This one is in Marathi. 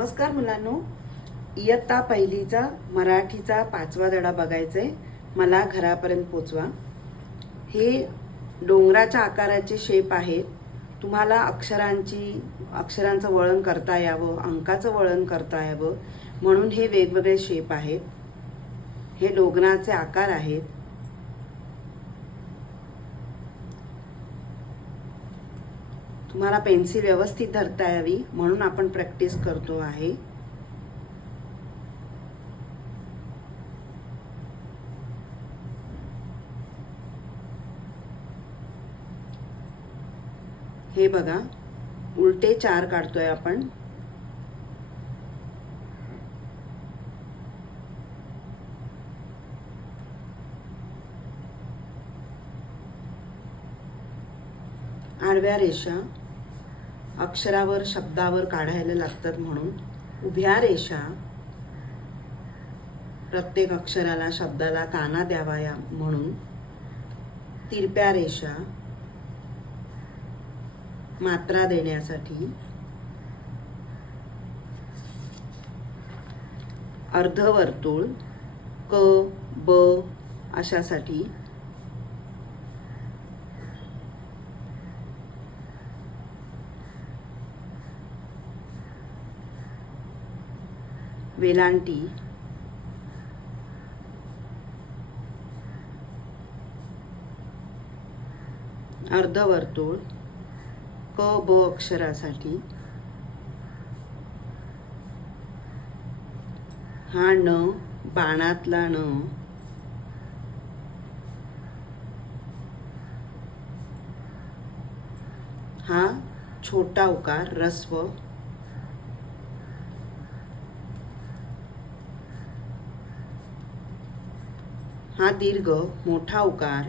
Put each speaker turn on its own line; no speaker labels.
नमस्कार मुलांनो. इयत्ता पहिलीचा मराठीचा पाचवा धडा बघायचा आहे मला घरापर्यंत पोचवा. हे डोंगराच्या आकाराचे शेप आहेत. तुम्हाला अक्षरांची अक्षरांचं वळण करता यावं अंकाचं वळण करता यावं म्हणून हे वेगवेगळे शेप आहेत. हे डोंगराचे आकार आहेत. तुम्हाला पेन्सिल व्यवस्थित धरता यावी म्हणून आपण प्रॅक्टिस करतो आहे. हे बघा उलटे चार काढतोय आपण. आडव्या रेषा. अक्षरावर शब्दावर काढायला लागतात म्हणून. उभ्या रेषा प्रत्येक अक्षराला शब्दाला काना द्यावा या म्हणून. तिरप्या रेषा मात्रा देण्यासाठी. अर्धवर्तुळ क ब अशासाठी. वेलांटी. अर्धवर्तुळ. क ब अक्षरासाठी. हा न बाणातला न हा छोटा उकार रस्व. हा दीर्घ मोठा उकार